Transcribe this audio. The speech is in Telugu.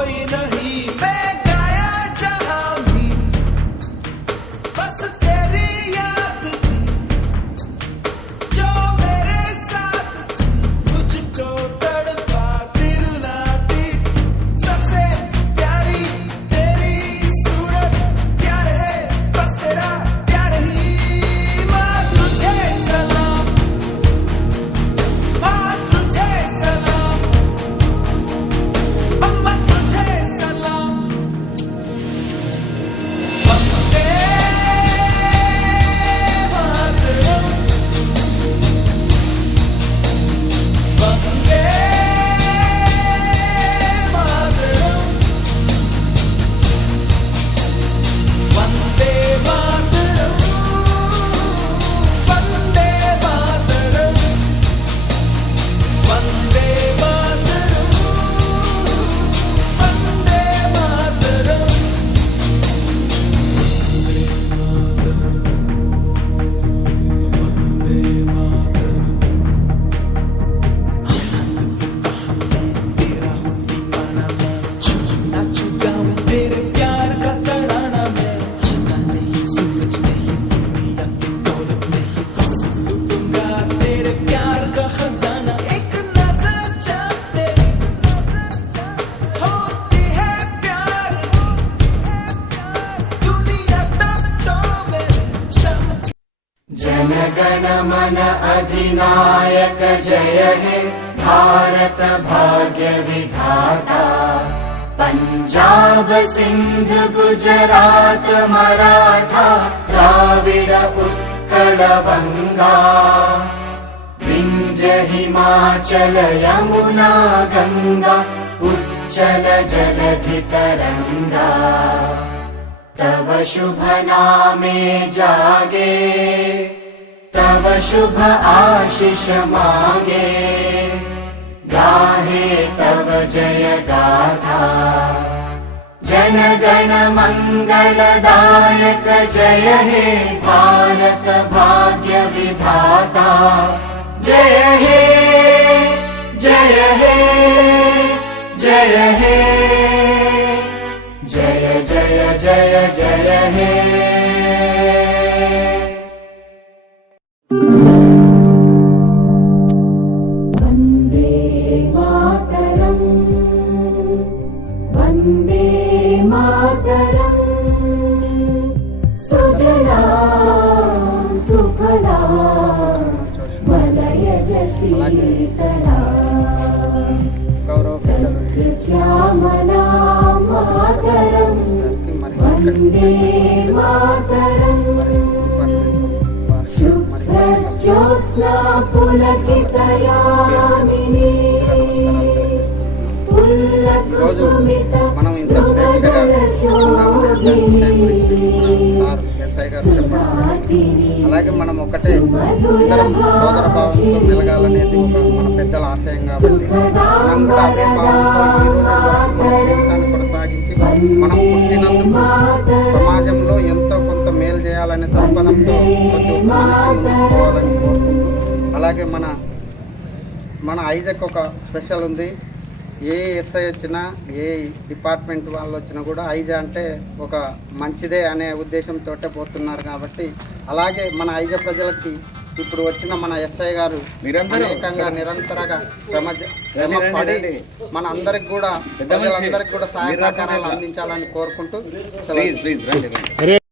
कोई नहीं मैं गाया जहां भी बस तेरी याद थी जो मेरे साथ थी मुझको तड़पा दिलाती सबसे प्यारी तेरी सूरत प्यार है बस तेरा प्यार ही माँ तुझे सलाम माँ तुझे सलाम अम्मा तुझे सलाम वंदे मातरम वंदे मातरम वंदे मातरम वंदे मातरम वंदे मातरम वंदे मातरम वंदे मातरम तेरा हूँ दीवाना मैं नाचू गाऊं तेरे प्यार का तराना मैं चिंता नहीं सूरज नहीं दुनिया की दौलत नहीं बस लूटूंगा तेरे प्यार का खजाना एक नजर चाहते होती है प्यार दुनिया तब तो मेरे शम जनगण मन अधिनायक जय हे भारत भाग्य विधाता पंजाब सिंध गुजरात मराठा द्राविड उत्कल बंगा विंध्य हिमाचल यमुना गंगा उच्चल जलधि तरंगा तव शुभ नामे जागे तव शुभ आशीष मांगे गाहे तव जय गाथा जनगण मंगलदायक जय हे भारत भाग्य विधाता जय हे जय हे जय हे जय जय जय जय हे वन्दे मातरम् वन्दे मातरम् सुजलां सुफलां मलयज शीतलां सस्यश्यामलां मातरम् वन्दे मातरम् शुभ्रज्योत्स्ना पुलकितयामिनी पुल्लकुसुमित అలాగే మనం ఒకటే అందరం సోదర భావంతో మెలగాలనేది మన పెద్దల ఆశయం కాబట్టి మనం కూడా అదే భావంతో ఈ రోజు వరకు మన జీవితాన్ని కొనసాగించి మనం పుట్టినందుకు సమాజంలో ఎంతో కొంత మేలు చేయాలనే దృక్పథంతో ప్రతి ఒక్క మనిషి ముందుకు పోవాలని కోరుకుంటూ అలాగే మన ఐజక్ ఒక స్పెషల్ ఉంది. ఏ ఎస్ఐ వచ్చినా ఏ డిపార్ట్మెంట్ వాళ్ళు వచ్చినా కూడా ఐజా అంటే ఒక మంచిదే అనే ఉద్దేశంతో పోతున్నారు కాబట్టి అలాగే మన ఐజా ప్రజలకి ఇప్పుడు వచ్చిన మన ఎస్ఐ గారు అనేకంగా నిరంతరంగా శ్రమ పడి మన అందరికి కూడా ప్రజలందరికీ కూడా సహాయ సహకారాలు అందించాలని కోరుకుంటూ